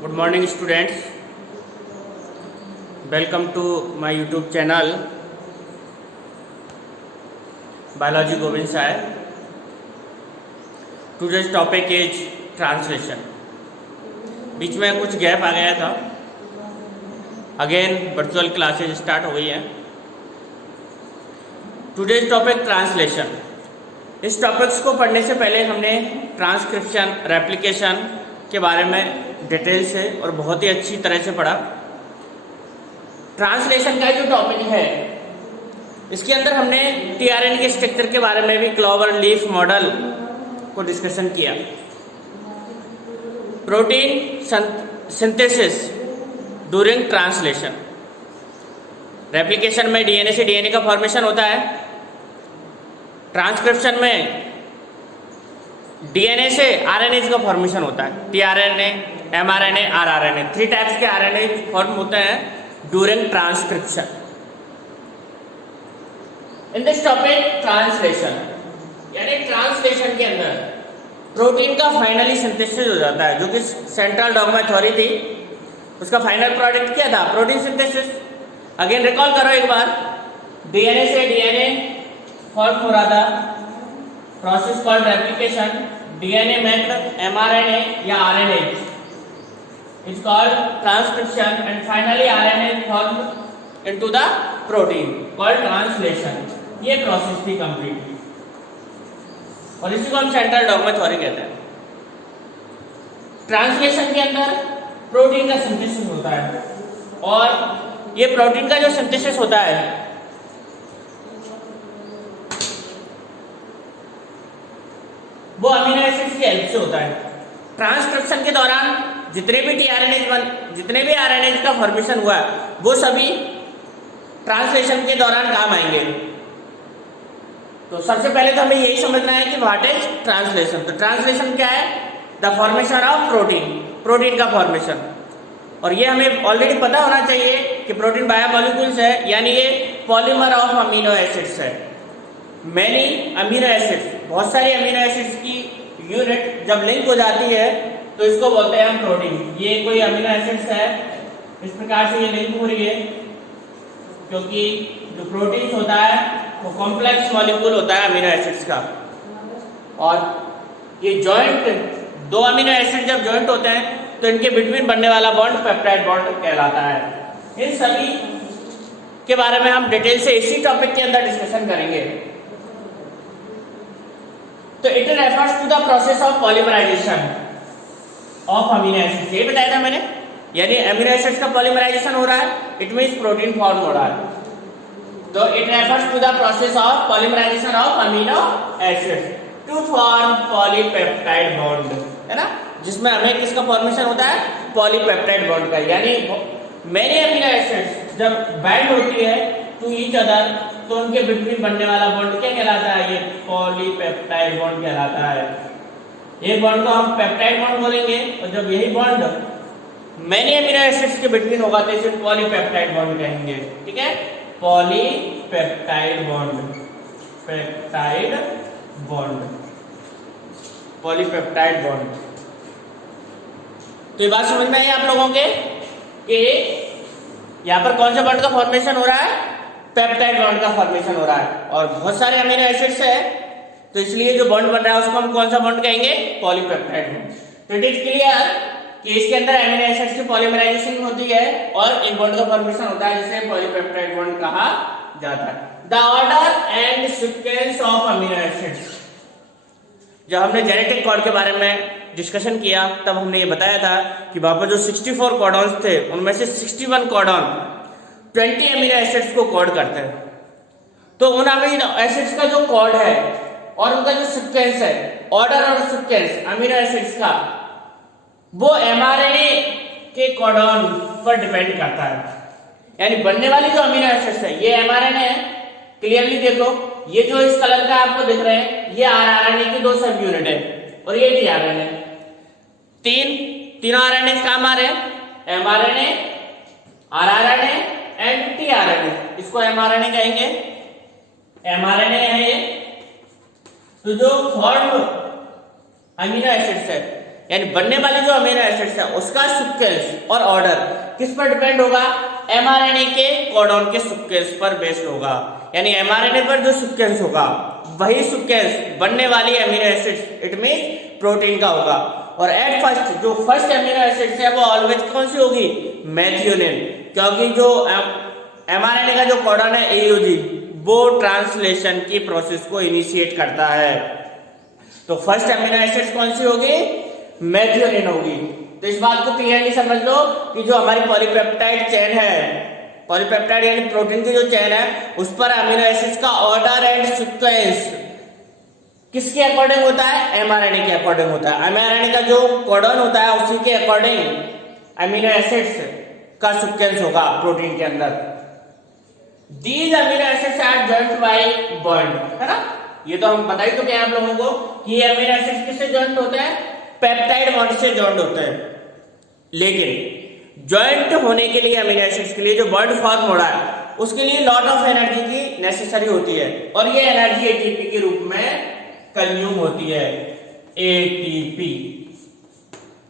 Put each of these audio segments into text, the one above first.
Good morning students. Welcome to my YouTube channel Biology Govind Sai. Today's topic is translation. बीच में कुछ gap आ गया था. Again virtual classes start हो गई हैं. Today's topic translation. इस टॉपिक्स को पढ़ने से पहले हमने ट्रांसक्रिप्शन, रेप्लिकेशन के बारे में डिटेल से और बहुत ही अच्छी तरह से पढ़ा. ट्रांसलेशन का जो टॉपिक है इसके अंदर हमने टीआरएनए के स्ट्रक्चर के बारे में भी क्लोवर लीफ मॉडल को डिस्कशन किया. Protein synthesis during translation. Replication में डीएनए से डीएनए का फॉर्मेशन होता है. ट्रांसक्रिप्शन में डीएनए से आरएनए का फॉर्मेशन होता है. टीआरएनए, एमआरएनए, आरआरएनए, 3 टाइप्स के आरएनए फॉर्म होते हैं during transcription. In this topic translation, यानी ट्रांसलेशन के अंदर प्रोटीन का फाइनली सिंथेसिस हो जाता है, जो कि सेंट्रल डॉगमा थ्योरी थी. उसका फाइनल प्रोडक्ट क्या था? Protein synthesis. अगेन रिकॉल करो एक बार. डीएनए से डीएनए फॉर्म हो रहा था, process called replication. DNA make mRNA या RNA is called transcription and finally RNA form into the protein called translation. ये प्रोसेस थी कंप्लीट और इसी को हम सेंट्रल डॉगमा थ्योरी कहते हैं. ट्रांसलेशन के अंदर प्रोटीन का सिंथेसिस होता है और ये प्रोटीन का जो सिंथेसिस होता है वो अमीनो एसिड्स की हेल्प से होता है. ट्रांसक्रिप्शन के दौरान जितने भी आरएनए का फॉर्मेशन हुआ वो सभी ट्रांसलेशन के दौरान काम आएंगे. तो सबसे पहले तो हमें यही समझना है कि व्हाट इज ट्रांसलेशन. तो ट्रांसलेशन क्या है? द फॉर्मेशन ऑफ प्रोटीन का फॉर्मेशन. और ये हमें ऑलरेडी पता होना चाहिए कि प्रोटीन बायोमॉलिक्यूल्स है, यानी ये पॉलीमर ऑफ अमीनो एसिड्स है. मैनी अमीनो एसिड्स, बहुत सारी अमीनो एसिड्स की यूनिट जब लिंक हो जाती है तो इसको बोलते हैं हम प्रोटीन. ये कोई अमीनो एसिड्स है, इस प्रकार से ये लिंक हो रही है क्योंकि जो प्रोटीन होता है वो कॉम्प्लेक्स मॉलिक्यूल होता है अमीनो एसिड्स का. और ये जॉइंट, 2 अमीनो एसिड जब जॉइंट होते हैं तो इनके बिटवीन बनने वाला बॉन्ड पेप्टाइड बॉन्ड कहलाता है. इन सभी के बारे में हम डिटेल से इसी टॉपिक के अंदर डिस्कशन करेंगे. तो it refers to the process of polymerization of amino acids. ये बताया था मैंने, यानी अमीनो एसिड्स का पॉलीमराइजेशन हो रहा है, इट मींस प्रोटीन फॉर्म हो रहा है. तो it refers to the process of polymerization of amino acids to form polypeptide bond, है ना, जिसमें हमें किसका फॉर्मेशन होता है? पॉलीपेप्टाइड बॉन्ड का. यानी मेनी अमीनो एसिड्स जब बाइंड होती है टू ईच अदर तो उनके बिटवीन बनने वाला बॉन्ड क्या कहलाता है? ये पॉलीपेप्टाइड बॉन्ड कहलाता है. एक बॉन्ड को हम पेप्टाइड बॉन्ड बोलेंगे और जब यही बॉन्ड मेनी अमीनो एसिड्स के बिटवीन होगा तो इसे पॉलीपेप्टाइड बॉन्ड कहेंगे. ठीक है, polypeptide bond, peptide bond, polypeptide bond. तो ये बात समझ में आई आप लोगों के कि यहाँ पर कौन सा बॉन्ड का फॉर्मेशन हो रहा है? पेप्टाइड बॉन्ड का फॉर्मेशन हो रहा है. और बहुत सारे अमीनो एसिड्स है तो इसलिए जो बॉन्ड बन रहा है उसको हम कौन सा बॉन्ड कहेंगे? Polypeptide bond. तो इट इज क्लियर कि इसके अंदर अमीनो एसिड्स की पॉलीमराइजेशन होती है और एक बॉन्ड का फॉर्मेशन होता है जिसे पॉलीपेप्टाइड बॉन्ड कहा जाता है. The order and sequence of amino acids. जब हमने जेनेटिक कोड के बारे में डिस्कशन किया तब हमने ये बताया था कि वहां पर जो 64 कोडॉन्स थे उनमें से 61 कोडॉन 20 अमीनो एसिड्स को कोड करते हैं. तो उन अमीनो एसिड्स का जो कोड है और उनका जो सीक्वेंस है, ऑर्डर और सीक्वेंस अमीनो एसिड्स का, वो एमआरएनए के कोडॉन पर डिपेंड करता है. यानी बनने वाली जो अमीनो एसिड्स है ये एमआरएनए है. क्लियरली देख लो, ये जो इस कलर का आपको दिख रहे हैं ये आरआरएनए की 2 सब यूनिट है और ये टीआरएनए. तीनों आरएनए काम आ रहे हैं, एमआरएनए, आरआरएनए एंड टीआरएनए. इसको एमआरएनए कहेंगे, एमआरएनए है ये. तो जो फॉर्म अमीनो एसिड्स है यानी बनने वाली जो अमीनो एसिड्स है उसका सीक्वेंस और ऑर्डर किस पर डिपेंड होगा, एमआरएनए के कोडॉन के सीक्वेंस पर बेस्ड होगा। यानी एमआरएनए पर जो सीक्वेंस होगा वही सीक्वेंस बनने वाली amino acids it means protein का होगा। और एट फर्स्ट जो फर्स्ट अमीनो एसिड्स है वो ऑलवेज कौन सी होगी, मेथियोनिन, क्योंकि जो एमआरएनए का जो कोडॉन है एयूजी वो ट्रांसलेशन की प्रोसेस को इनिशिएट करता है। तो फर्स्ट अमीनो एसिड्स कौन सी होगी, मेथियोनिन होगी। तो इस बात को क्लियरली समझ लो कि जो हमारी पॉलीपेप्टाइड चेन है, पॉलीपेप्टाइड यानी प्रोटीन की जो चेन है उस पर अमीनो एसिड्स का ऑर्डर एंड सीक्वेंस किसके अकॉर्डिंग होता है, एमआरएनए के अकॉर्डिंग होता है। एमआरएनए का जो कोडॉन होता है उसी के अकॉर्डिंग अमीनो एसिड्स का सीक्वेंस होगा प्रोटीन के अंदर। These amino acids are joined by bond, है ना। ये तो हम बता ही तो क्या आप लोगों को कि ये अमीनो एसिड्स किससे जॉइंट होते हैं, पेप्टाइड बॉन्ड से जॉइंट होते हैं। लेकिन जॉइंट होने के लिए अमीनो एसिड्स के लिए जो बॉन्ड फॉर्म हो रहा है उसके लिए लॉट ऑफ एनर्जी की नेसेसरी होती है और ये एनर्जी एटीपी के रूप में कंज्यूम होती है। एटीपी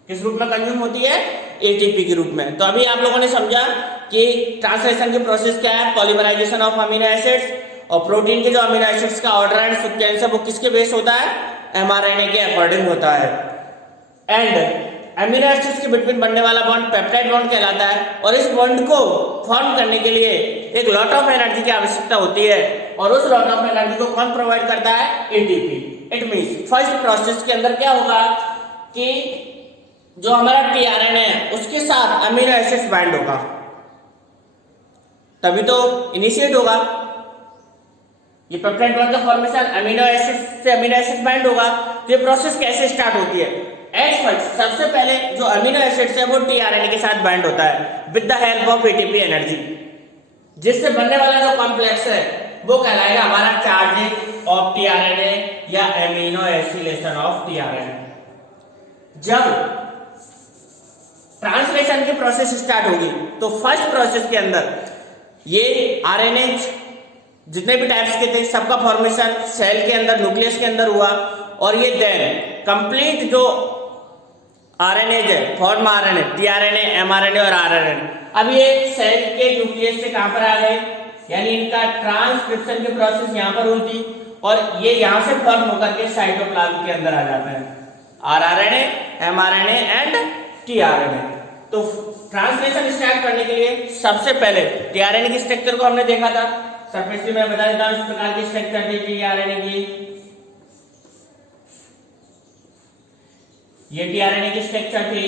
किस रूप में कंज्यूम होती है, एटीपी के रूप में। तो अभी आप लोगों ने समझा कि ट्रांसलेशन की प्रोसेस क्या है, पॉलीमराइजेशन ऑफ अमीनो एसिड्स, और प्रोटीन के जो अमीनो एसिड्स का ऑर्डर एंड सीक्वेंस है वो किसके बेस होता है, एमआरएनए के अकॉर्डिंग होता है। एंड अमीनो एसिड्स के बिटवीन बनने वाला बॉन्ड पेप्टाइड बॉन्ड कहलाता है और इस बॉन्ड को फॉर्म करने के लिए एक लॉट ऑफ एनर्जी की आवश्यकता होती है और उस लॉट ऑफ एनर्जी को कौन प्रोवाइड करता है, ATP. It means first process के अंदर क्या होगा कि जो हमारा टीआरएनए है उसके साथ अमीनो एसिड्स बाइंड होगा, तभी तो इनिशिएट होगा ये पेप्टाइड बॉन्ड का फॉर्मेशन। अमीनो एसिड से अमीनो एसिड बाइंड होगा। तो ये प्रोसेस कैसे स्टार्ट होती है, एट फर्स्ट सबसे पहले जो अमीनो एसिड्स है वो टीआरएनए के साथ बाइंड होता है with the help of ATP energy, जिससे बनने वाला जो कॉम्प्लेक्स है वो कहलाएगा हमारा चार्जिंग ऑफ टीआरएनए या एमिनो एसिलेशन ऑफ टीआरएनए। जब ट्रांसलेशन की प्रोसेस स्टार्ट होगी तो फर्स्ट प्रोसेस के अंदर ये आरएनए जितने भी टाइप्स के थे सबका फॉर्मेशन सेल के अंदर न्यूक्लियस के अंदर हुआ और ये देन कंप्लीट जो आरएनए है फॉर्म आरएनए, टीआरएनए, एमआरएनए और आरएनए, अब ये सेल के न्यूक्लियस से कहां पर आ गए, यानी इनका ट्रांसक्रिप्शन की प्रोसेस यहां पर हुई थी और ये यहां से फॉर्म होकर के साइटोप्लाज्म के अंदर आ जाता है, आरआरएनए, एमआरएनए एंड टीआरएनए। तो ट्रांसलेशन स्टार्ट करने के लिए सबसे पहले टीआरएनए की स्ट्रक्चर को हमने देखा था, सरफेसली मैं बता देता हूं इस प्रकार की स्ट्रक्चर थी टीआरएनए की। ये टीआरएनए की स्ट्रक्चर थी,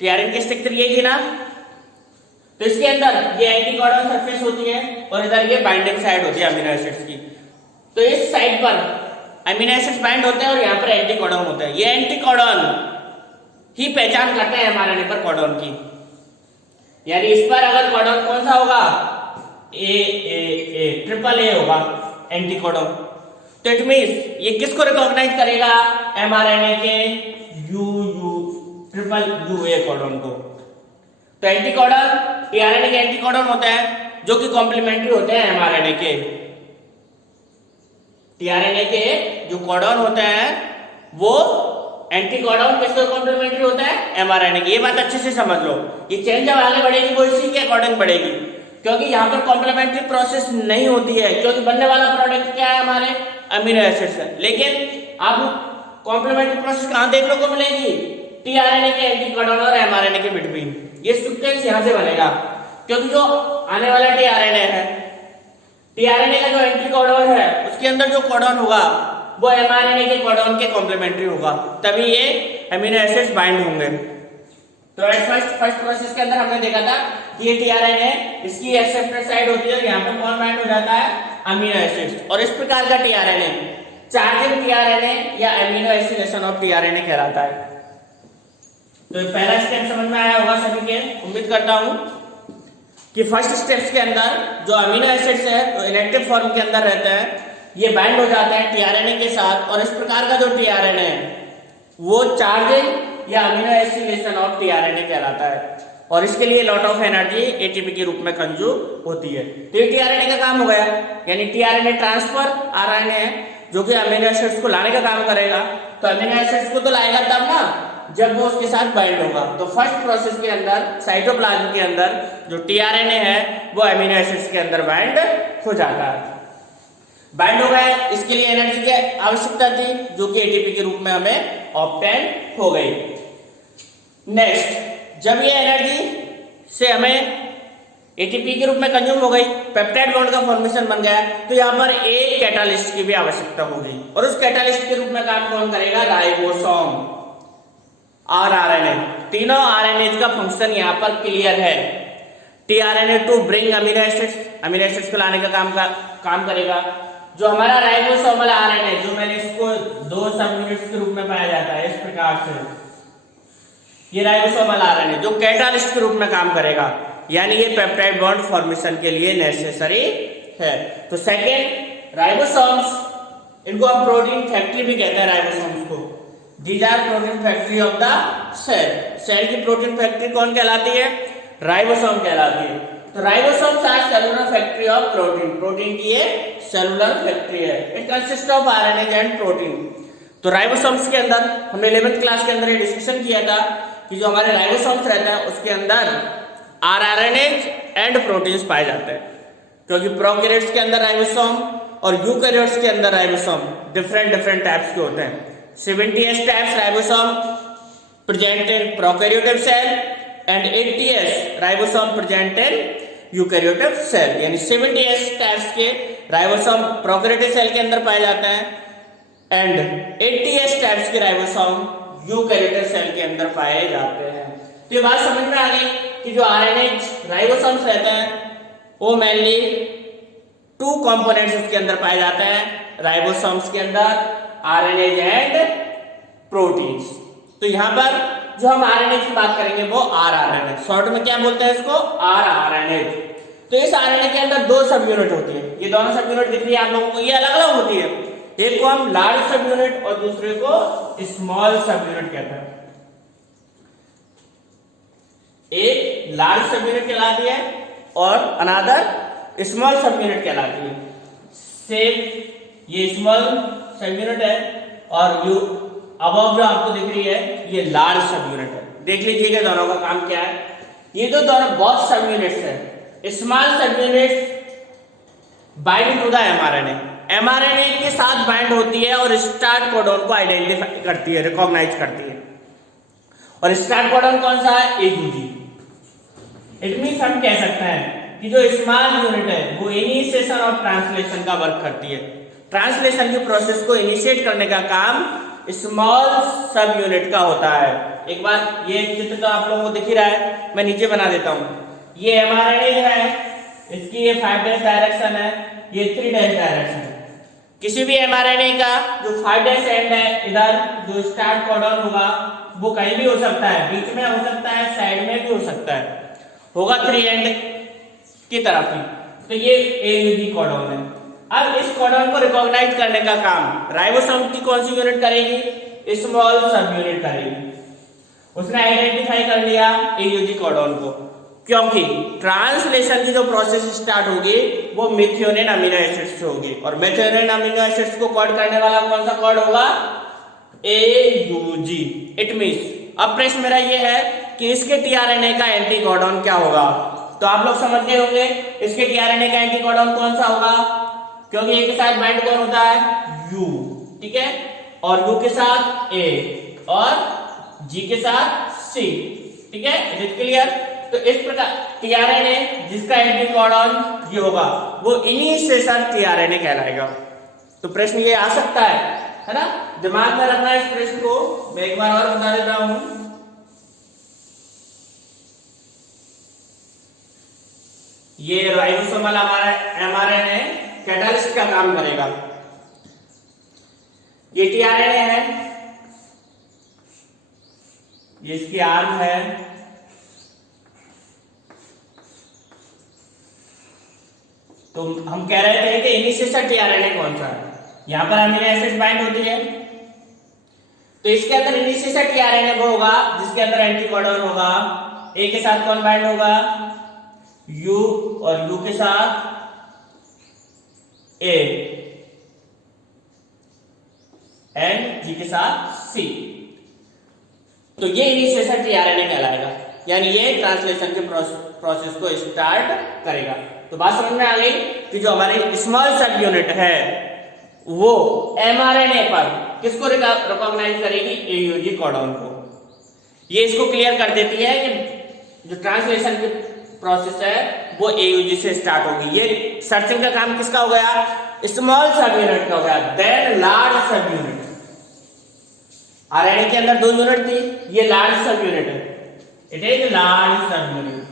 टीआरएनए की स्ट्रक्चर ये थी ना। तो इसके अंदर ये एंटीकोडॉन सरफेस होती है और इधर ये बाइंडिंग साइड होती है अमीनो एसिड्स की। तो इस साइड पर अमीनो एसिड्स बाइंड होते हैं और यहाँ पर एंटीकोडॉन होता है। ये एंटीकोडॉन ही पहचान करते हैं एमआरएनए पर कोडॉन की, यानी इस पर अगर कोडॉन कौन सा होगा, ए ट्रिपल ए होगा एंटीकोडॉन। तो इट मींस ये किसको रिकॉग्नाइज करेगा, एमआरएनए के ट्रिपल यूए कोडॉन को। तो एंटीकोडॉन टीआरएनए के एंटीकोडॉन होते हैं जो कि कॉम्प्लीमेंट्री होते हैं एमआरएनए के। टीआरएनए के जो कोडॉन होते हैं वो एंटीकोडॉन किसके कॉम्प्लीमेंट्री होता है, एमआरएनए की। ये बात अच्छे से समझ लो, ये चेन जब आगे बढ़ेगी वो इसी के अकॉर्डिंग बढ़ेगी, क्योंकि यहाँ पर कॉम्प्लीमेंट्री प्रोसेस नहीं होती है, क्योंकि बनने वाला प्रोडक्ट क्या है, हमारे अमीनो एसिड्स है। लेकिन आप कॉम्प्लीमेंट्री प्रोसेस कहाँ देखने को मिलेगी, टीआरएनए के एंटीकोडॉन और एमआरएनए के बिटवीन। ये सीक्वेंस यहाँ से बनेगा, क्योंकि जो आने वाला टीआरएनए है, टीआरएनए का जो एंटीकोडॉन है उसके अंदर जो कोडॉन होगा वो एमआरएनए के कोडॉन के कॉम्प्लीमेंट्री होगा, तभी ये अमीनो एसिड्स बाइंड होंगे। तो फर्स्ट प्रोसेस के अंदर हमने देखा था कि ये टीआरएनए इसकी एक्सेप्टर साइड होती है और यहाँ पर कौन बाइंड हो जाता है, अमीनो एसिड्स। और इस प्रकार का टीआरएनए चार्जिंग टीआरएनए या अमीनो एसिलेशन ऑफ टीआरएनए कहलाता है। तो पहला स्टेप समझ में आया होगा सभी के, उम्मीद करता हूं कि फर्स्ट स्टेप्स के अंदर जो अमीनो एसिड्स है वो इनएक्टिव फॉर्म के अंदर रहते हैं, ये बाइंड हो जाते हैं टीआरएनए के साथ, और इस प्रकार का जो टीआरएनए है वो चार्जिंग या अमीनो एसिलेशन ऑफ टीआरएनए कहलाता है, और इसके लिए लॉट ऑफ एनर्जी एटीपी के रूप में कंज्यूम होती है। तो ये टीआरएनए का काम हो गया, यानी टीआरएनए ट्रांसफर, आरएनए जो कि अमीनो एसिड्स को लाने का काम करेगा। तो अमीनो एसिड्स को तो लाएगा तब ना जब वो उसके साथ बाइंड होगा। तो फर्स्ट प्रोसेस के अंदर साइटोप्लाज्म के अंदर जो टीआरएनए है वो अमीनो एसिड्स के अंदर बाइंड हो जाता है। बाइंड हो गया, इसके लिए एनर्जी की आवश्यकता थी जो कि एटीपी के रूप में हमें ऑब्टेन हो गई। नेक्स्ट, जब ये एनर्जी से हमें एटीपी के रूप में कंज्यूम हो गई, पेप्टाइड बॉन्ड का फॉर्मेशन बन गया, तो यहाँ पर एक कैटालिस्ट की भी आवश्यकता होगी और उस कैटालिस्ट के रूप में काम कौन करेगा? राइबोसोम और आरएनए। तीनों आरएनए का फंक्शन यहाँ पर क्लियर है। TRNA to bring amino acids को लाने का काम करेगा। जो हमारा राइबोसोमल आरएनए, जो मैंने इसको 2 सब यूनिट्स के रूप में पाया जाता है इस प्रकार से, ये राइबोसोमल आरएनए जो कैटालिस्ट के रूप में काम करेगा, यानी ये पेप्टाइड बॉन्ड फॉर्मेशन के लिए नेसेसरी है। तो सेकेंड, राइबोसोम्स, इनको हम प्रोटीन फैक्ट्री भी कहते हैं। राइबोसोम्स को these are protein factory of the cell. Cell की प्रोटीन फैक्ट्री कौन कहलाती है? राइबोसोम कहलाती है। तो ribosomes are cellular factory of protein. Protein की ये सेलुलर फैक्ट्री है। It consist of RNA and protein. तो राइबोसोम्स के अंदर हमने 11th क्लास के अंदर ये डिस्कशन किया था कि जो हमारे राइबोसोम्स रहते हैं उसके अंदर आरएनए एंड प्रोटीन्स पाए जाते हैं, क्योंकि प्रोकैरियोट्स के अंदर राइबोसोम और यूकैरियोट्स के अंदर राइबोसोम डिफरेंट टाइप्स के होते हैं। 70s types ribosome present in prokaryotic cell and 80s ribosome present in eukaryotic cell. यानी 70s टाइप्स के राइबोसोम प्रोकैरियोटिक सेल के अंदर पाए जाते हैं एंड 80s टाइप्स के राइबोसोम यूकैरियोटिक सेल के अंदर पाए जाते हैं। तो ये बात समझ में आ गई कि जो आरएनए राइबोसोम्स रहते हैं वो मेनली 2 कंपोनेंट्स उसके अंदर पाए जाते हैं राइबोसोम्स के अंदर, आरएनए एंड प्रोटीन्स। तो यहाँ पर जो हम आरएनए की बात करेंगे वो आरआरएनए, शॉर्ट में क्या बोलते हैं इसको? आरआरएनए। तो इस आरएनए के अंदर 2 सब यूनिट होती है। ये दोनों सब यूनिट दिख रही है आप लोगों को, ये अलग अलग होती है। एक को हम लार्ज सब यूनिट और दूसरे को स्मॉल सब यूनिट कहते हैं। एक लार्ज सब यूनिट कहलाती है और अनदर स्मॉल सब यूनिट कहलाती है। सेम ये स्मॉल सब यूनिट है और यू अबव जो आपको दिख रही है ये लार्ज सब यूनिट है। देख लीजिएगा दोनों का काम क्या है। ये तो दोनों बहुत सब यूनिट्स है। Small sub unit bind to the mRNA, mRNA के साथ बाइंड होती है और स्टार्ट कोडॉन को आइडेंटिफाई करती है, रिकॉग्नाइज करती है। और स्टार्ट कोडॉन कौन सा है? एयूजी। इट मींस हम कह सकते हैं कि जो स्मॉल यूनिट है वो इनिशिएशन ऑफ ट्रांसलेशन का वर्क करती है। ट्रांसलेशन की प्रोसेस को इनिशिएट करने का काम स्मॉल सब यूनिट का होता है। एक बार ये चित्र तो आप लोगों को दिख ही रहा है, मैं नीचे बना देता हूं। ये एमआरएनए है, इसकी ये 5' डायरेक्शन है, ये 3' डायरेक्शन है। किसी भी एमआरएनए का जो 5' एंड है, इधर जो स्टार्ट कोडॉन होगा वो कहीं भी हो सकता है, बीच में हो सकता है, साइड में भी हो सकता है, होगा 3 एंड की तरफ ही। तो ये एयूजी कोडॉन है। अब इस कोडॉन को रिकॉग्नाइज करने का काम राइबोसोम की कौन सी यूनिट करेगी? स्मॉल सब यूनिट करेगी। उसने आइडेंटिफाई कर लिया एयूजी कोडॉन को, क्योंकि ट्रांसलेशन की जो प्रोसेस स्टार्ट होगी वो मेथियोनिन अमीनो एसिड से होगी और मेथियोनिन अमीनो एसिड्स को कोड करने वाला कौन सा कोड होगा? एयूजी। इट मींस अब प्रश्न मेरा ये है कि इसके टीआरएनए का एंटी कोडॉन क्या होगा? तो आप लोग समझ गए होंगे इसके टीआरएनए का एंटी कोडॉन कौन सा होगा, क्योंकि ए के साथ बाइंड कौन होता है? यू, ठीक है, और यू के साथ ए और जी के साथ सी, ठीक है, इट इज क्लियर। तो इस प्रकार टीआरएनए जिसका एंटी कोडॉन ये होगा वो इनिशिएशन टीआरएनए कहलाएगा। तो प्रश्न ये आ सकता है ना, दिमाग में रखना इस प्रश्न को। मैं एक बार और बता देता हूं। ये राइबोसोमल हमारा एमआरएनए कैटालिस्ट का काम करेगा। ये टीआरएनए है, ये इसकी आर्म है, तो हम कह रहे थे कि इनिशिएशन टीआरएनए कौन सा है? यहां पर अमीनो एसिड बाइंड होती है, तो इसके अंदर इनिशिएशन टीआरएनए वो होगा जिसके अंदर एंटी कोडॉन होगा। ए के साथ कौन बाइंड होगा? यू, और यू के साथ ए, एंड जी के साथ सी। तो ये इनिशिएशन टीआरएनए कहलाएगा, यानी ये ट्रांसलेशन के प्रोसेस को स्टार्ट करेगा। तो बात समझ में आ गई कि जो हमारी स्मॉल सब यूनिट है वो एमआरएनए पर किसको रिकॉग्नाइज करेगी, एयूजी कोडॉन को। ये इसको क्लियर कर देती है कि जो ट्रांसलेशन की प्रोसेस है वो एयूजी से स्टार्ट होगी। ये सर्चिंग का काम किसका हो गया, स्मॉल सब यूनिट का हो गया, then large sub unit. RNA के अंदर 2 यूनिट थी, ये लार्ज सब यूनिट है, it is large sub unit.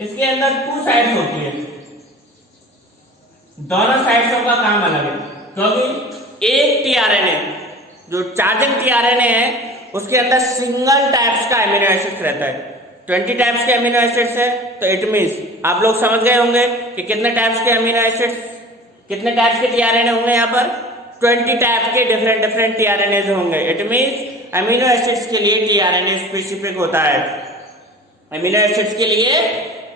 इसके अंदर 2 साइड्स होती है, दोनों साइड्सों का काम अलग है, क्योंकि एक टीआरएनए जो चार्जिंग टीआरएनए है उसके अंदर सिंगल टाइप्स का एमिनो एसिड्स रहता है। 20 टाइप्स के एमिनो एसिड्स है, तो इट मींस आप लोग समझ गए होंगे कि कितने टाइप्स के एमिनो एसिड्स, कितने टाइप्स के टीआरएनए होंगे। यहाँ पर 20 टाइप के डिफरेंट टीआरएनए होंगे। इट मींस एमिनो एसिड्स के लिए टीआरएनए स्पेसिफिक होता है, एमिनो एसिड्स के लिए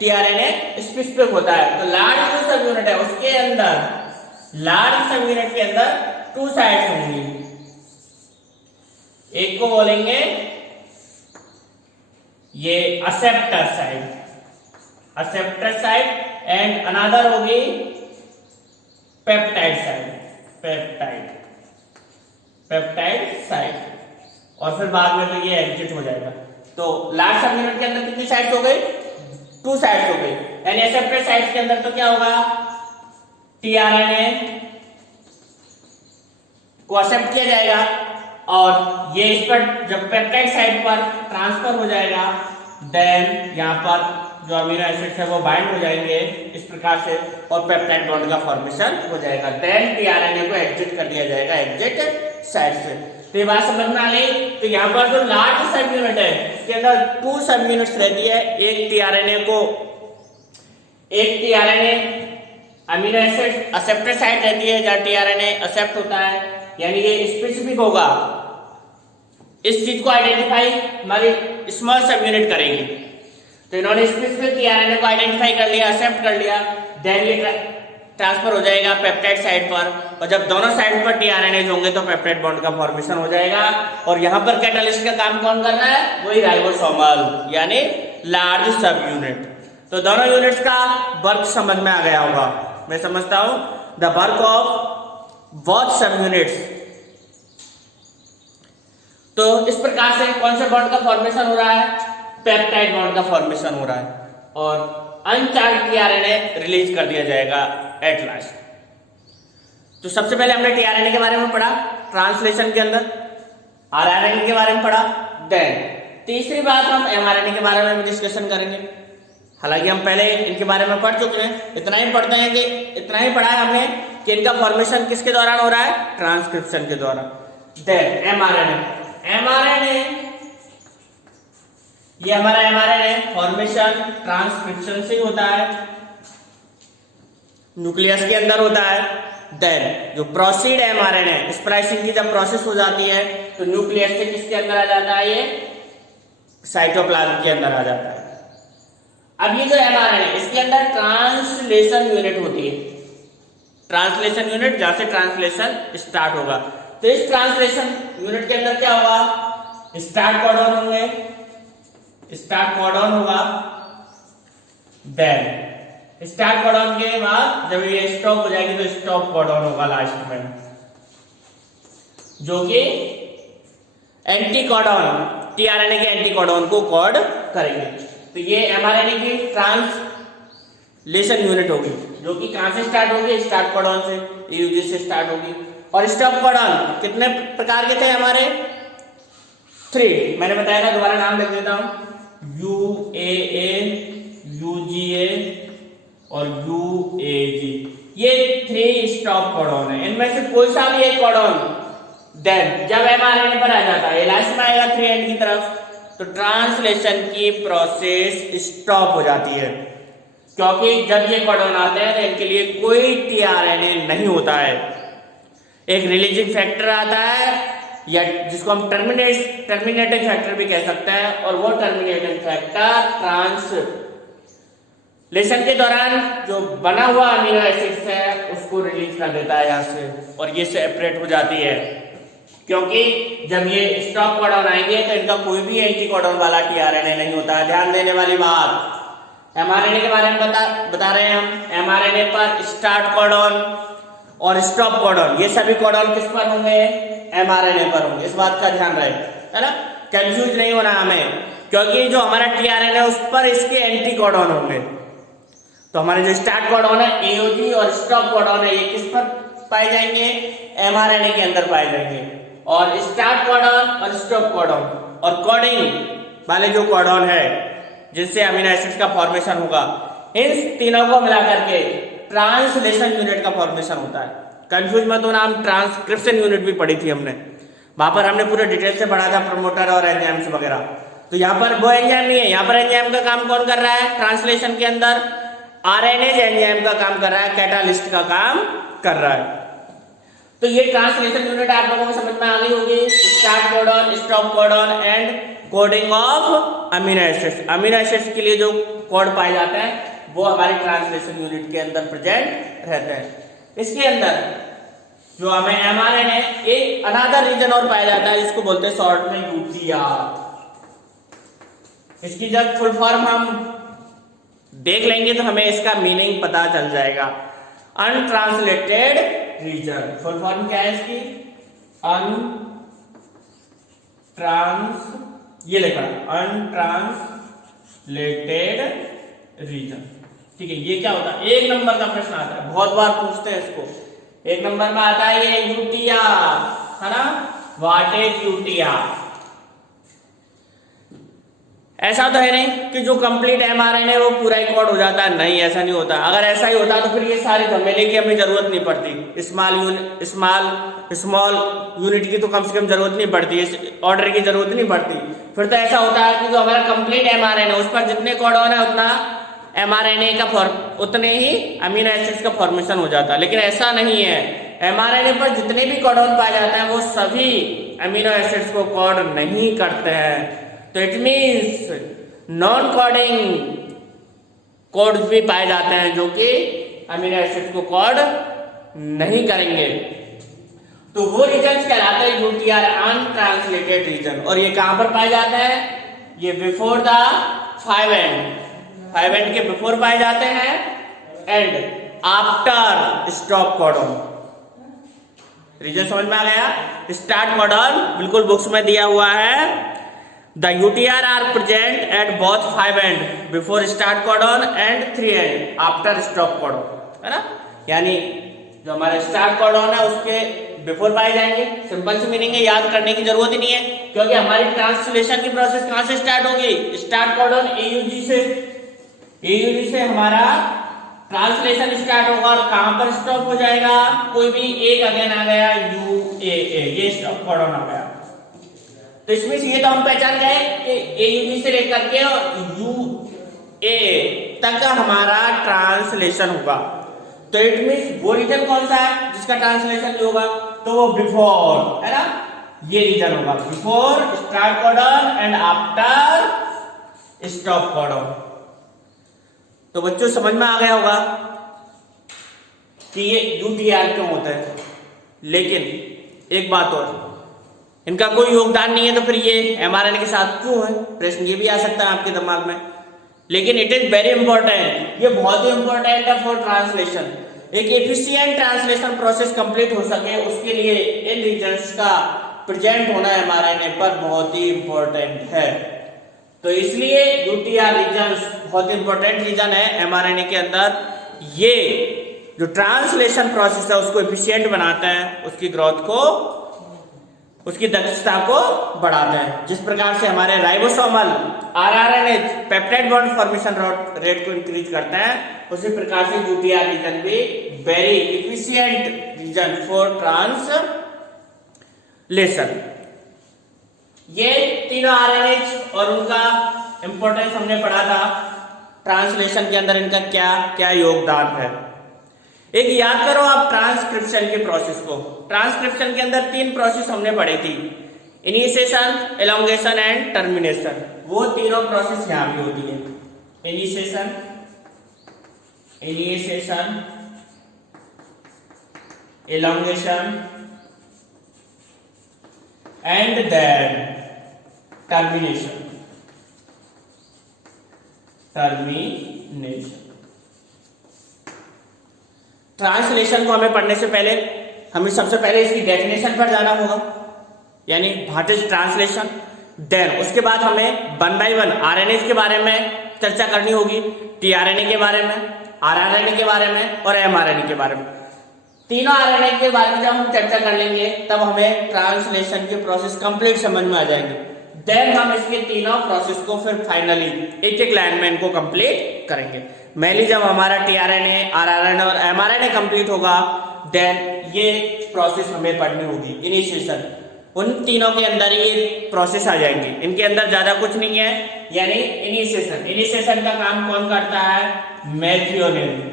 टीआरएनए स्पेसिफिक होता है। तो लार्ज जो सब यूनिट है उसके अंदर, लार्ज सब यूनिट के अंदर 2 साइड्स होंगी, एक को बोलेंगे ये acceptor side, acceptor side, and another होगी पेप्टाइड साइड, पेप्टाइड साइड, और फिर बाद में तो ये एग्जिट हो जाएगा। तो लार्ज सब यूनिट के अंदर कितनी साइड्स हो गई, 2 साइड्स हो गई। यानी एसेप्टर साइड्स के अंदर तो क्या होगा, टीआरएनए को एक्सेप्ट किया जाएगा और ये इस पर जब पेप्टाइड साइड पर ट्रांसफर हो जाएगा, देन यहाँ पर जो अमीनो एसिड्स है वो बाइंड हो जाएंगे इस प्रकार से और पेप्टाइड बॉन्ड का फॉर्मेशन हो जाएगा। देन टीआरएनए को एग्जिट कर दिया जाएगा एग्जिट साइड से। तो ये बात समझ में आ गई। तो यहाँ पर जो लार्ज सब यूनिट है इसके अंदर 2 सब यूनिट्स रहती है, एक tRNA amino acid acceptor side रहती है जहाँ टीआरएनए एक्सेप्ट होता है, यानी ये स्पेसिफिक होगा, इस चीज को आइडेंटिफाई हमारी स्मॉल सब यूनिट करेगी। तो इन्होंने स्पेसिफिक टीआरएनए को आइडेंटिफाई कर लिया, एक्सेप्ट कर लिया, देन ये ट्रांसफर हो जाएगा पेप्टाइड साइड पर, और जब दोनों साइड पर टीआरएनए होंगे तो पेप्टाइड बॉन्ड का फॉर्मेशन हो जाएगा। और यहाँ पर कैटालिस्ट का काम कौन कर रहा है, वही राइबोसोमल यानी लार्ज सब यूनिट। तो दोनों यूनिट्स का वर्क समझ में आ गया होगा, मैं समझता हूं द वर्क ऑफ बोथ सब यूनिट्स। तो इस प्रकार से कौन से बॉन्ड का फॉर्मेशन हो रहा है, पेप्टाइड बॉन्ड का फॉर्मेशन हो रहा है और अनचार्ज टीआरएनए रिलीज कर दिया जाएगा एट लास्ट। तो सबसे पहले हमने टीआरएनए के बारे में पढ़ा ट्रांसलेशन के अंदर, आरएनए के बारे में पढ़ा, देन तीसरी बात हम एमआरएनए के बारे में डिस्कशन करेंगे। हालांकि हम पहले इनके बारे में पढ़ चुके हैं, इतना ही पढ़ते हैं कि इतना ही पढ़ा है हमने कि इनका फॉर्मेशन किसके दौरान हो रहा है, ट्रांसक्रिप्शन के दौरान। देन एमआरएनए ये हमारा एमआरएनए फॉर्मेशन ट्रांसक्रिप्शन से होता है, न्यूक्लियस के अंदर होता है। देन जो प्रोसीड एमआरएनए स्प्लाइसिंग की जब प्रोसेस हो जाती है तो न्यूक्लियस से किसके अंदर आ जाता है, ये साइटोप्लाज्म के अंदर आ जाता है। अब ये जो एमआरएनए इसके अंदर ट्रांसलेशन यूनिट होती है, ट्रांसलेशन यूनिट जहां से ट्रांसलेशन स्टार्ट होगा। तो इस ट्रांसलेशन यूनिट के अंदर क्या होगा, स्टार्ट कोडॉन होंगे, स्टार्ट कोडॉन होगा, देन स्टार्ट कोडॉन के बाद जब ये स्टॉप हो जाएगी तो स्टॉप कोडॉन होगा लास्ट में, जो कि एंटी कोडॉन टीआरएनए के एंटी कोडॉन को कोड करेंगे। तो ये एमआरएनए की ट्रांसलेशन यूनिट होगी जो कि कहां से स्टार्ट होगी, स्टार्ट कोडॉन से, यूजी से स्टार्ट होगी। और स्टॉप कोडॉन कितने प्रकार के थे हमारे, 3 मैंने बताया था, दोबारा नाम लिख देता हूं, यूएए, यूजीए और यूएजी। ये 3 स्टॉप कोडॉन है, इनमें से कोई सा भी एक कोडॉन देन जब एमआरएनए पर आ जाता है लास्ट में आएगा 3 एंड की तरफ, तो ट्रांसलेशन की प्रोसेस स्टॉप हो जाती है, क्योंकि जब ये कोडॉन आते हैं तो इनके लिए कोई टीआरएनए नहीं होता है। एक रिलीजिंग फैक्टर आता है या जिसको हम टर्मिनेटिंग फैक्टर भी कह सकते हैं, और वो टर्मिनेटिंग फैक्टर ट्रांसलेशन के दौरान जो बना हुआ अमीनो एसिड्स है उसको रिलीज कर देता है यहाँ से, और ये सेपरेट हो जाती है क्योंकि जब ये स्टॉप कोडॉन आएंगे तो इनका कोई भी एंटी कोडॉन वाला टीआरएनए नहीं होता है। ध्यान देने वाली बात, एमआरएनए के बारे में बता रहे हैं हम। एमआरएनए पर स्टार्ट कोडॉन और स्टॉप कोडॉन, ये सभी कोडॉन किस पर होंगे? एमआरएनए पर होंगे। इस बात का ध्यान रहे, है ना, कंफ्यूज नहीं होना हमें, क्योंकि जो हमारा टीआरएनए है उस पर इसके एंटी कोडॉन होंगे। तो हमारे जो स्टार्ट कोडॉन है एओजी और स्टॉप कोडॉन है, ये किस पर पाए जाएंगे? एमआरएनए के अंदर पाए जाएंगे। और स्टार्ट कोडॉन और स्टॉप कोडॉन और कोडिंग वाले जो कोडॉन है जिनसे अमीनो एसिड्स का फॉर्मेशन होगा, इन तीनों को मिलाकर के ट्रांसलेशन यूनिट का फॉर्मेशन होता है। कंफ्यूज मत होना, हम ट्रांसक्रिप्शन यूनिट भी पढ़ी थी हमने, वहां पर हमने पूरे डिटेल से पढ़ा था प्रमोटर और एंजाइम्स वगैरह। तो यहाँ पर वो एंजाइम नहीं है, यहाँ पर एंजाइम का काम कौन कर रहा है? ट्रांसलेशन के अंदर आरएनएज एंजाइम का काम कर रहा है, कैटालिस्ट का काम कर रहा है। तो ये ट्रांसलेशन यूनिट आप लोगों को समझ में आ गई होगी। Start codon, stop codon and coding of amino acids. Amino acids के लिए जो कोड पाए जाते हैं वो हमारी ट्रांसलेशन यूनिट के अंदर प्रेजेंट रहते हैं। इसके अंदर जो हमें एमआरएनए, एक अनदर रीजन और पाया जाता है जिसको बोलते हैं शॉर्ट में यूटीआर। इसकी जब फुल फॉर्म हम देख लेंगे तो हमें इसका मीनिंग पता चल जाएगा। अनट्रांसलेटेड रीजन, फुल फॉर्म क्या है इसकी? ये लिखा अनट्रांसलेटेड रीजन। ठीक है, ये क्या होता है? एक नंबर का प्रश्न आता है, बहुत बार पूछते हैं इसको। एक नंबर में आता है ये यूटीआर, है ना? What is UTR? ऐसा तो है नहीं कि जो कंप्लीट एमआरएनए वो पूरा ही कोड हो जाता है, नहीं, ऐसा नहीं होता। अगर ऐसा ही होता तो फिर ये सारे झमेले की हमें जरूरत नहीं पड़ती। स्मॉल यूनिट की तो कम से कम जरूरत नहीं पड़ती, ऑर्डर की जरूरत नहीं पड़ती। फिर तो ऐसा होता है कि जो हमारा कंप्लीट एमआरएनए उस पर जितने कोडॉन है उतना एमआरएनए का उतने ही अमीनो एसिड्स का फॉर्मेशन हो जाता है। लेकिन ऐसा नहीं है, एमआरएनए पर जितने भी कोडॉन पाए जाते हैं वो सभी अमीनो एसिड्स को कोड नहीं करते हैं। तो it means non coding codes भी पाए जाते हैं जो कि अमीनो एसिड्स को कोड नहीं करेंगे। तो वो रीजन्स कहलाते हैं यूटीआर, अनट्रांसलेटेड रीजन। और ये कहां पर पाए जाते हैं? ये बिफोर द 5 एंड के बिफोर पाए जाते हैं and after stop codon. Region समझ में आ गया? स्टार्ट कोडॉन बिल्कुल बुक्स में दिया हुआ है। The UTR are present at both 5 end before start codon and 3 end after stop codon, है ना? यानी जो हमारे स्टार्ट कोडॉन है उसके बिफोर पाए जाएंगे। सिंपल सी मीनिंग है, याद करने की जरूरत ही नहीं है, क्योंकि हमारी ट्रांसलेशन की प्रोसेस कहां से स्टार्ट होगी? स्टार्ट कोडॉन एयूजी से। एयूजी से हमारा ट्रांसलेशन स्टार्ट होगा और कहां पर स्टॉप हो जाएगा? कोई भी एक अगेन आ गया, यूएए, ये स्टॉप कोडॉन आ गया। तो इसमें से ये तो हम पहचान गए कि एयूजी से लेकर के यूए तक का हमारा ट्रांसलेशन होगा। तो इट मींस वो रीजन कौन सा है जिसका ट्रांसलेशन होगा? तो वो बिफोर, है ना? ये रीजन होगा before start codon and after stop codon. तो बच्चों समझ में आ गया होगा कि ये यूटीआर क्यों होता है। लेकिन एक बात और, इनका कोई योगदान नहीं है तो फिर ये एमआरएनए के साथ क्यों है? प्रश्न ये भी आ सकता है आपके दिमाग में। लेकिन इट इज वेरी इंपॉर्टेंट, ये बहुत ही इंपॉर्टेंट है फॉर ट्रांसलेशन। एक एफिशिएंट ट्रांसलेशन प्रोसेस कंप्लीट हो सके उसके लिए इन रीजन्स का प्रेजेंट होना एमआरएनए पर बहुत ही इंपॉर्टेंट है। तो इसलिए यूटीआर रीजन्स बहुत इंपॉर्टेंट रीजन है एमआरएनए के अंदर। ये जो ट्रांसलेशन प्रोसेस है उसको एफिशिएंट बनाते हैं, उसकी ग्रोथ को, उसकी दक्षता को बढ़ाते हैं। जिस प्रकार से हमारे ribosomal rRNA peptide bond formation rate को इंक्रीज करते हैं, उसी प्रकार से यूटीआर रीजन भी very efficient region for translation. ये तीनों आरएनए और उनका इंपॉर्टेंस हमने पढ़ा था। ट्रांसलेशन के अंदर इनका क्या क्या योगदान है, एक याद करो आप ट्रांसक्रिप्शन के प्रोसेस को। ट्रांसक्रिप्शन के अंदर 3 प्रोसेस हमने पढ़ी थी, इनिशिएशन, एलोंगेशन एंड टर्मिनेशन। वो तीनों प्रोसेस यहां भी होती है। Initiation, elongation and then termination. Translation को हमें पढ़ने से पहले हमें सबसे पहले इसकी डेफिनेशन पर जाना होगा, यानी व्हाट इज ट्रांसलेशन। देन उसके बाद हमें 1 by 1 आरएनए के बारे में चर्चा करनी होगी, टीआरएनए के बारे में, आरआरएनए के बारे में और एमआरएनए के बारे में। तीनों आरएनए के बारे में जब हम चर्चा कर लेंगे तब हमें ट्रांसलेशन की प्रोसेस कंप्लीट समझ में आ जाएगी। देन हम इसके तीनों प्रोसेस को फिर फाइनली एक एक लाइन में इनको कंप्लीट करेंगे। मेनली जब हमारा टीआरएनए, आरआरएनए और एमआरएनए कंप्लीट होगा देन ये प्रोसेस हमें पढ़नी होगी, इनिशिएशन। उन तीनों के अंदर ये प्रोसेस आ जाएंगे, इनके अंदर ज्यादा कुछ नहीं है, यानी इनिशिएशन। इनिशिएशन का काम कौन करता है? Methionine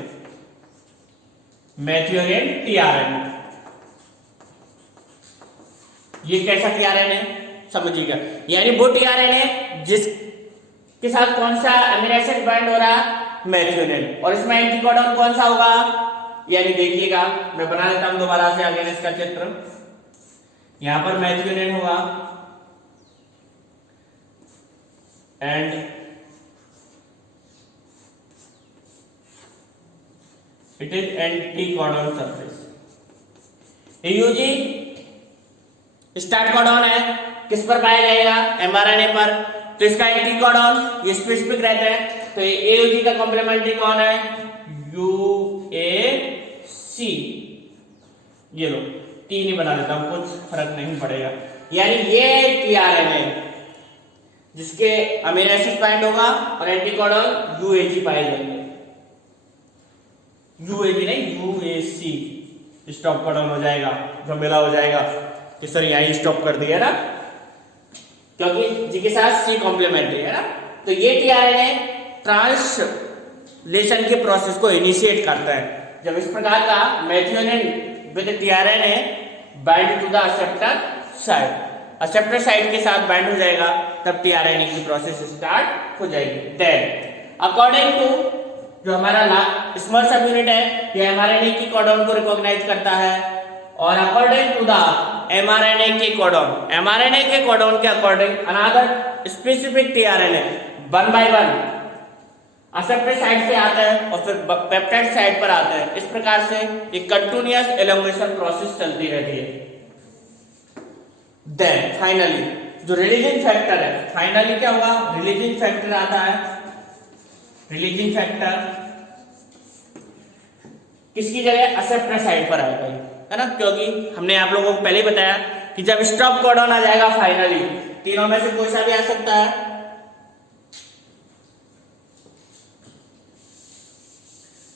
tRNA. ये कैसा टीआरएनए समझिएगा, यानी वो टीआरएनए जिसके साथ कौन सा अमीनो एसिड बाइंड हो रहा है? मैथियोनिन। और इसमें एंटीकोडॉन कौन सा होगा? यानी देखिएगा, मैं बना लेता हूं दोबारा से आगे इसका चित्र। यहां पर मैथियोनिन होगा and it is anticodon surface. AUG start codon है, किस पर पाया जाएगा? एमआरएनए पर। तो इसका एंटीकोडॉन ये स्पेसिफिक रहता है, तो एयूजी का कॉम्प्लीमेंट्री कौन है? यूएसी। ये लो 3 ही बना देता हूं, कुछ फर्क नहीं पड़ेगा। यानी ये टीआरएनए जिसके अमीनो एसिड बाइंड होगा और एंटीकोडॉन यूएजी पाए जाएंगे। यूएजी नहीं, यूएसी। स्टॉप कोडॉन हो जाएगा, झमेला हो जाएगा कि सर यही स्टॉप कर दिया ना, क्योंकि जी के साथ सी कॉम्प्लीमेंट्री है ना। तो ये टीआरएनए ट्रांसलेशन के प्रोसेस को इनिशिएट करता है। जब इस प्रकार का methionine with tRNA bind to the acceptor site, acceptor site के साथ बाइंड हो जाएगा, तब टीआरएनए की प्रोसेस स्टार्ट हो जाएगी। देन अकॉर्डिंग टू जो हमारा स्मॉल सब यूनिट है, ये एमआरएनए की कोडॉन को रिकॉग्नाइज करता है, और अकॉर्डिंग टू द एमआरएनए के कोडॉन, एमआरएनए के कोडॉन के according another specific tRNA 1 by 1 acceptor side से आता है और फिर पेप्टाइड साइड पर आता है। इस प्रकार से एक कंटिन्यूअस एलोंगेशन प्रोसेस चलती रहती है। देन फाइनली जो रिलीजिंग फैक्टर है, फाइनली क्या हुआ? रिलीजिंग फैक्टर आता है। रिलीजिंग फैक्टर किसकी जगह? एक्सेप्टर साइड पर आएगा, है ना, क्योंकि हमने आप लोगों को पहले ही बताया कि जब स्टॉप कोडॉन आ जाएगा फाइनली, तीनों में से कोई सा भी आ सकता है,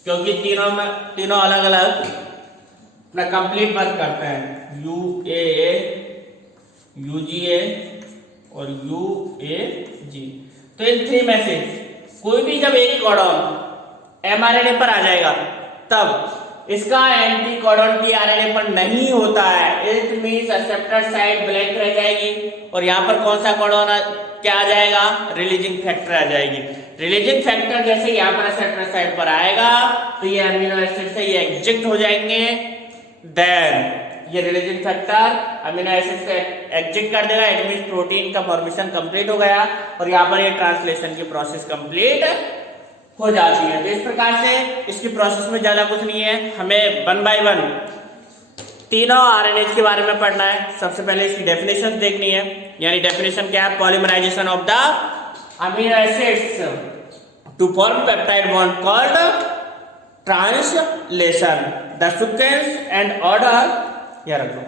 क्योंकि तीनों अलग अलग अपना कंप्लीट वर्क करते हैं। यूएए, यूजीए और यूएजी। तो इन 3 में से कोई भी जब एक कोडॉन एमआरएनए पर आ जाएगा तब इसका एंटी कोडॉन टीआरएनए पर नहीं होता है। It means acceptor side blank रह जाएगी और यहां पर कौन सा कोडॉन क्या आ जाएगा? रिलीजिंग फैक्टर आ जाएगी। रिलीजिंग फैक्टर जैसे यहां पर एक्सेप्टर साइड पर आएगा तो ये अमीनो एसिड से ये एग्जिट हो जाएंगे। देन ये रिलीजिंग फैक्टर अमीनो एसिड से एग्जिट कर देगा, इट मींस प्रोटीन का फॉर्मेशन कंप्लीट हो गया और यहाँ पर ये ट्रांसलेशन की प्रोसेस कंप्लीट हो जाती है। तो इस प्रकार से इसकी प्रोसेस में ज्यादा कुछ नहीं है, हमें 1 by 1 तीनों आरएनएज के बारे में पढ़ना है। सबसे पहले इसकी डेफिनेशन देखनी है, यानी डेफिनेशन क्या है? Polymerization of the amino acids to form peptide bond called translation. The sequence and order, याद रखो,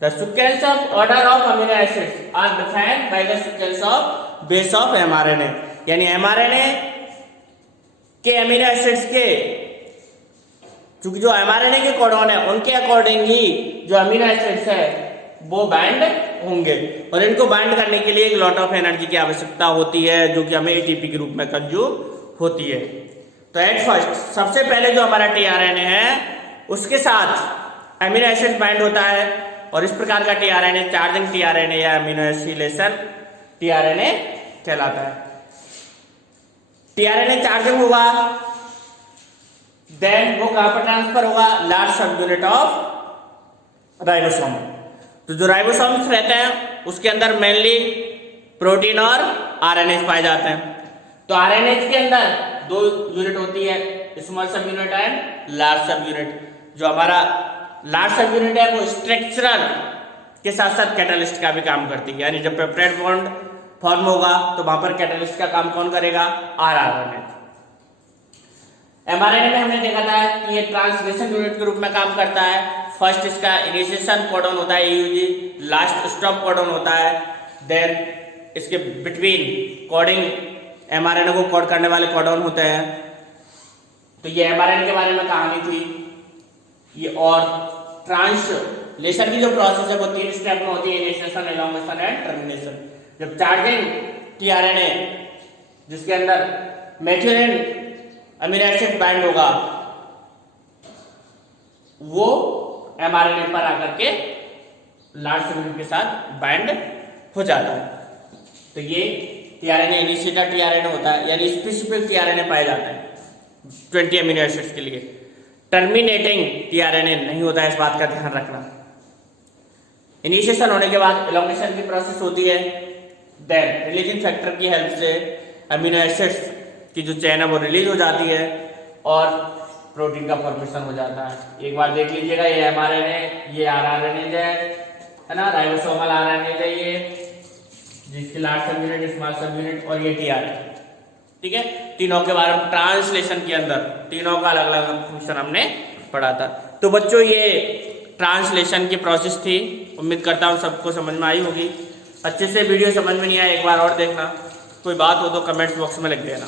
the sequence of order of amino acids are defined by the sequence of base of mRNA। यानी mRNA के amino acids के, चूंकि जो mRNA के codon है उनके अकॉर्डिंग ही जो अमीनो एसिड्स है वो बाइंड होंगे, और इनको बाइंड करने के लिए एक लॉट ऑफ एनर्जी की आवश्यकता होती है जो कि हमें एटीपी के रूप में कंज्यूम होती है। तो एट फर्स्ट सबसे पहले जो हमारा टीआरएनए है उसके साथ अमीनो एसिड बाइंड होता है, और इस प्रकार का टीआरएनए चार्जिंग टीआरएनए या अमीनो एसिलेशन टीआरएनए कहलाता है। टीआरएनए चार्जिंग होगा, देन वो कहां पर ट्रांसफर होगा? Large sub unit of ribosome. तो जो राइबोसोम्स रहते हैं उसके अंदर मेनली प्रोटीन और आरएनए पाए जाते हैं। तो आरएनए के अंदर दो यूनिट होती है, small sub unit and large sub unit. जो हमारा लार्ज सब यूनिट है वो स्ट्रक्चरल के साथ साथ कैटालिस्ट का भी काम करती है, यानी जब पेप्टाइड बॉन्ड फॉर्म होगा तो वहां पर कैटालिस्ट का काम कौन करेगा? आरआरएनए। एमआरएनए में हमने देखा था कि ये ट्रांसलेशन यूनिट के रूप में काम करता है। फर्स्ट इसका इनिशिएशन कोडॉन होता है AUG, लास्ट स्टॉप कोडॉन होता है, देन इसके बिटवीन कोडिंग एमआरएनए को कोड करने वाले कोडॉन होते हैं। तो ये एमआरएनए के बारे में कहानी थी ये। और ट्रांसलेशन की जो प्रोसेस है वो 3 स्टेप में होती है, इनिशिएशन, एलोंगेशन एंड टर्मिनेशन। जब चार्जिंग टीआरएनए जिसके अंदर मेथिओनिन अमीनो एसिड बाइंड होगा वो एमआरएनए पर आकर के लार्ज यूनिट के साथ बाइंड हो जाता है। तो ये टीआरएनए इनिशिएटर टीआरएनए होता है, यानी स्पेसिफिक टीआरएनए पाए जाते हैं 20 अमीनो एसिड्स के लिए। टर्मिनेटिंग टीआरएनए नहीं होता है, इस बात का ध्यान रखना। इनिशिएशन होने के बाद एलोंगेशन की प्रोसेस होती है, देन रिलीजिंग फैक्टर की हेल्प से अमीनो एसिड्स की जो चेन है वो रिलीज हो जाती है और प्रोटीन का फॉर्मेशन हो जाता है। एक बार देख लीजिएगा, ये एमआरएनए, ये आरआरएनए है ना, राइबोसोमल आरएनए है ये, जिसकी large sub unit, small sub unit और ये टीआरएनए। ठीक है, तीनों के बारे में ट्रांसलेशन के अंदर तीनों का अलग अलग फंक्शन हमने पढ़ा था। तो बच्चों ये ट्रांसलेशन की प्रोसेस थी, उम्मीद करता हूँ सबको समझ में आई होगी। अच्छे से वीडियो समझ में नहीं आया एक बार और देखना, कोई बात हो तो कमेंट्स बॉक्स में लिख देना।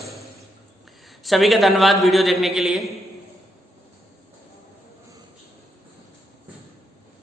सभी का धन्यवाद वीडियो देखने के लिए।